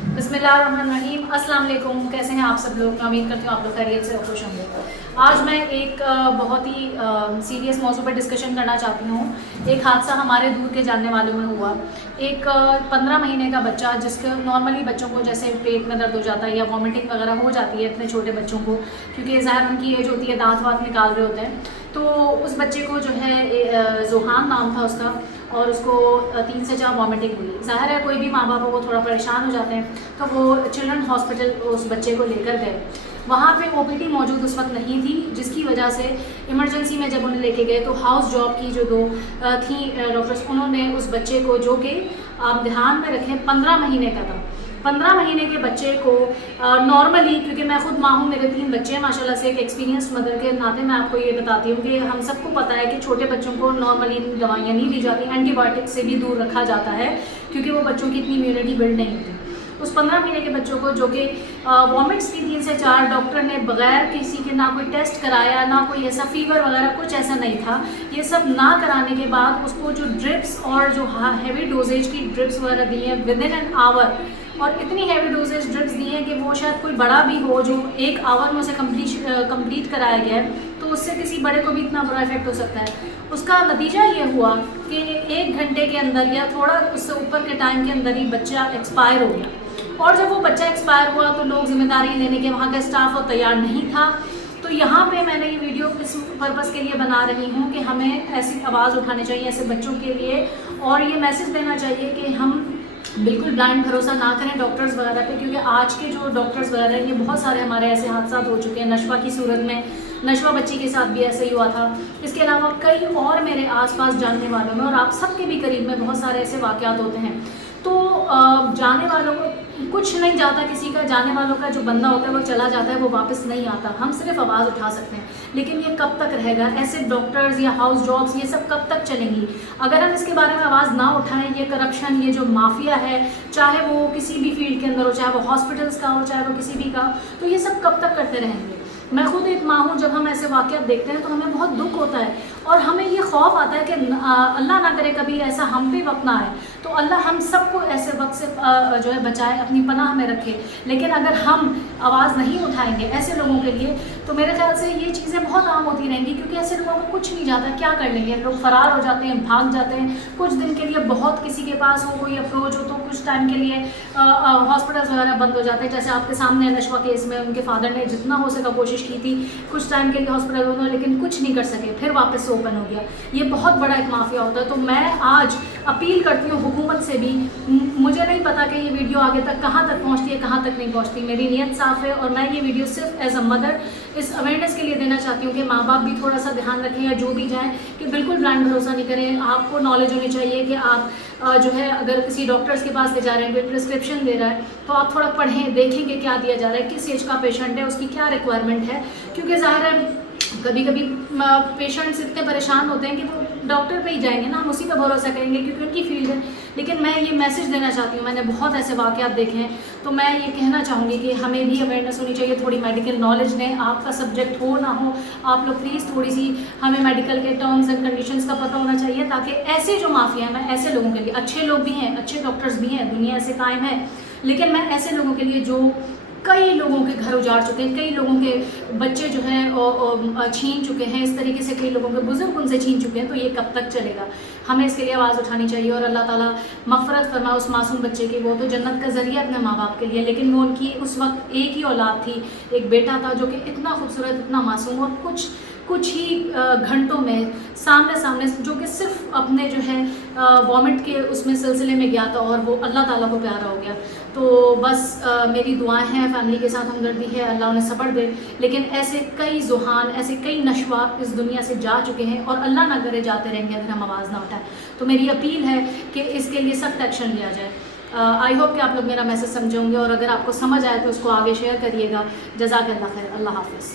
बिस्मिल्लाहिर्रहमानिर्रहीम। अस्सलाम वालेकुम। कैसे हैं आप सब लोग? मैं उम्मीद करती हूँ आप लोग खैरियत से और खुश होंगे। आज मैं एक बहुत ही सीरियस मौजू पर डिस्कशन करना चाहती हूँ। एक हादसा हमारे दूर के जानने वालों में हुआ। एक 15 महीने का बच्चा, जिसके नॉर्मली बच्चों को जैसे पेट में दर्द हो जाता है या वॉमिटिंग वगैरह हो जाती है इतने छोटे बच्चों को, क्योंकि ज़ाहिर उनकी एज होती है, दांत वात निकाल रहे होते हैं। तो उस बच्चे को जो है ज़ुहान नाम था उसका, और उसको 3 से 4 वॉमिटिंग हुई। ज़ाहिर है कोई भी माँ बाप वो थोड़ा परेशान हो जाते हैं, तो वो चिल्ड्रन हॉस्पिटल उस बच्चे को लेकर गए। वहाँ पे ओपीडी मौजूद उस वक्त नहीं थी, जिसकी वजह से इमरजेंसी में जब उन्हें लेके गए तो हाउस जॉब की जो 2 थी डॉक्टर्स, उन्होंने उस बच्चे को, जो कि आप ध्यान में रखें 15 महीने का था, 15 महीने के बच्चे को नॉर्मली, क्योंकि मैं खुद माँ हूँ, मेरे 3 बच्चे हैं माशाल्लाह से, एक एक्सपीरियंस मदर के नाते मैं आपको ये बताती हूँ कि हम सबको पता है कि छोटे बच्चों को नॉर्मली दवाइयाँ नहीं दी जाती, एंटीबायोटिक से भी दूर रखा जाता है, क्योंकि वो बच्चों की इतनी इम्यूनिटी बिल्ड नहीं होती। उस 15 महीने के बच्चों को, जो कि वॉमिट्स की 3 से 4, डॉक्टर ने बगैर किसी के, ना कोई टेस्ट कराया, ना कोई ऐसा फीवर वगैरह कुछ ऐसा नहीं था, ये सब ना कराने के बाद उसको जो ड्रिप्स और जो हैवी डोजेज की ड्रिप्स वगैरह दी हैं विद इन एन आवर, और इतनी हैवी डोजेज ड्रिप्स दी हैं कि वो शायद कोई बड़ा भी हो जो 1 आवर में उसे कंप्लीट कराया गया है, तो उससे किसी बड़े को भी इतना बुरा इफेक्ट हो सकता है। उसका नतीजा ये हुआ कि 1 घंटे के अंदर या थोड़ा उससे ऊपर के टाइम के अंदर ही बच्चा एक्सपायर हो गया। और जब वो बच्चा एक्सपायर हुआ तो लोग जिम्मेदारी लेने के, वहाँ का स्टाफ और तैयार नहीं था। तो यहाँ पे मैंने ये वीडियो इस पर्पज़ के लिए बना रही हूँ कि हमें ऐसी आवाज़ उठानी चाहिए ऐसे बच्चों के लिए, और ये मैसेज देना चाहिए कि हम बिल्कुल ब्लाइंड भरोसा ना करें डॉक्टर्स वगैरह पे, क्योंकि आज के जो डॉक्टर्स वगैरह हैं, ये बहुत सारे हमारे ऐसे हादसा हो चुके हैं। नशवा की सूरत में, नशवा बच्ची के साथ भी ऐसे ही हुआ था। इसके अलावा कई और मेरे आसपास जानने वालों में और आप सबके भी करीब में बहुत सारे ऐसे वाक़यात होते हैं। तो जाने वालों को कुछ नहीं जाता, किसी का जाने वालों का जो बंदा होता है वो चला जाता है, वो वापस नहीं आता। हम सिर्फ आवाज़ उठा सकते हैं, लेकिन ये कब तक रहेगा? ऐसे डॉक्टर्स या हाउस जॉब्स ये सब कब तक चलेंगी अगर हम इसके बारे में आवाज़ ना उठाएं? ये करप्शन, ये जो माफिया है, चाहे वो किसी भी फील्ड के अंदर हो, चाहे वो हॉस्पिटल्स का हो, चाहे वो किसी भी का, तो ये सब कब तक करते रहेंगे? मैं खुद एक माँ हूँ, जब हम ऐसे वाक़यात देखते हैं तो हमें बहुत दुख होता है, और हमें ये खौफ आता है कि अल्लाह ना करे कभी ऐसा हम पे वक्त ना आए, तो अल्लाह हम सबको ऐसे वक्त से जो है बचाए, अपनी पनाह में रखे। लेकिन अगर हम आवाज़ नहीं उठाएंगे ऐसे लोगों के लिए, तो मेरे ख्याल से ये चीज़ें बहुत आम होती रहेंगी, क्योंकि ऐसे लोगों को कुछ नहीं जाता, क्या कर लेंगे? लोग फ़रार हो जाते हैं, भाग जाते हैं कुछ दिन के लिए, बहुत किसी के पास हो कोई अप्रोच हो तो कुछ टाइम के लिए हॉस्पिटल्स वगैरह बंद हो जाते हैं। जैसे आपके सामने नशवा केस में उनके फादर ने जितना हो सका कोशिश की थी, कुछ टाइम के लिए हॉस्पिटल बंद हुआ, लेकिन कुछ नहीं कर सके, फिर वापस से ओपन हो गया। ये बहुत बड़ा एक माफिया होता है। तो मैं आज अपील करती हूँ हुकूमत से भी, मुझे नहीं पता कि ये वीडियो आगे तक कहाँ तक पहुँचती है, कहाँ तक नहीं पहुँचती, मेरी नीयत साफ़ है, और मैं ये वीडियो सिर्फ एज अ मदर इस अवेयरनेस के लिए देना चाहती हूँ कि माँ बाप भी थोड़ा सा ध्यान रखें, या जो भी जाएँ, कि बिल्कुल ब्लाइंड भरोसा नहीं करें। आपको नॉलेज होनी चाहिए कि आप जो है अगर किसी डॉक्टर्स के पास ले जा रहे हैं, कोई प्रिस्क्रिप्शन दे रहा है, तो आप थोड़ा पढ़ें, देखेंगे क्या दिया जा रहा है, किस एज का पेशेंट है, उसकी क्या रिक्वायरमेंट है, क्योंकि ज़ाहिर है कभी कभी पेशेंट्स इतने परेशान होते हैं कि वो डॉक्टर पे ही जाएंगे ना, हम उसी पर भरोसा करेंगे क्योंकि उनकी फील्ड है। लेकिन मैं ये मैसेज देना चाहती हूँ, मैंने बहुत ऐसे वाक़यात देखे हैं, तो मैं ये कहना चाहूँगी कि हमें भी अवेयरनेस होनी चाहिए, थोड़ी मेडिकल नॉलेज लें, आपका सब्जेक्ट हो ना हो, आप लोग प्लीज़ थोड़ी सी हमें मेडिकल के टर्म्स एंड कंडीशंस का पता होना चाहिए, ताकि ऐसे जो माफिया हैं, मैं ऐसे लोगों के लिए, अच्छे लोग भी हैं, अच्छे डॉक्टर्स भी हैं, दुनिया से कायम है, लेकिन मैं ऐसे लोगों के लिए जो कई लोगों के घर उजाड़ चुके हैं, कई लोगों के बच्चे जो हैं छीन चुके हैं, इस तरीके से कई लोगों के बुजुर्ग उनसे छीन चुके हैं, तो ये कब तक चलेगा? हमें इसके लिए आवाज़ उठानी चाहिए, और अल्लाह ताला मग़फ़िरत फरमाए उस मासूम बच्चे की। वो तो जन्नत का ज़रिया अपने माँ बाप के लिए, लेकिन वो उनकी उस वक्त एक ही औलाद थी, एक बेटा था जो कि इतना खूबसूरत, इतना मासूम, और कुछ ही घंटों में सामने जो कि सिर्फ अपने जो है वॉमिट के उसमें सिलसिले में गया था, और वो अल्लाह ताला को प्यारा हो गया। तो बस मेरी दुआएं हैं, फैमिली के साथ हमदर्दी है, अल्लाह उन्हें सब्र दे। लेकिन ऐसे कई ज़ुहान, ऐसे कई नशवा इस दुनिया से जा चुके हैं, और अल्लाह ना करे जाते रहेंगे अगर हम आवाज़ ना उठाएं। तो मेरी अपील है कि इसके लिए सख्त एक्शन लिया जाए। आई होप कि आप लोग मेरा मैसेज समझेंगे, और अगर आपको समझ आए तो उसको आगे शेयर करिएगा। जज़ाकल्लाह खैर। अल्लाह हाफ़िज़।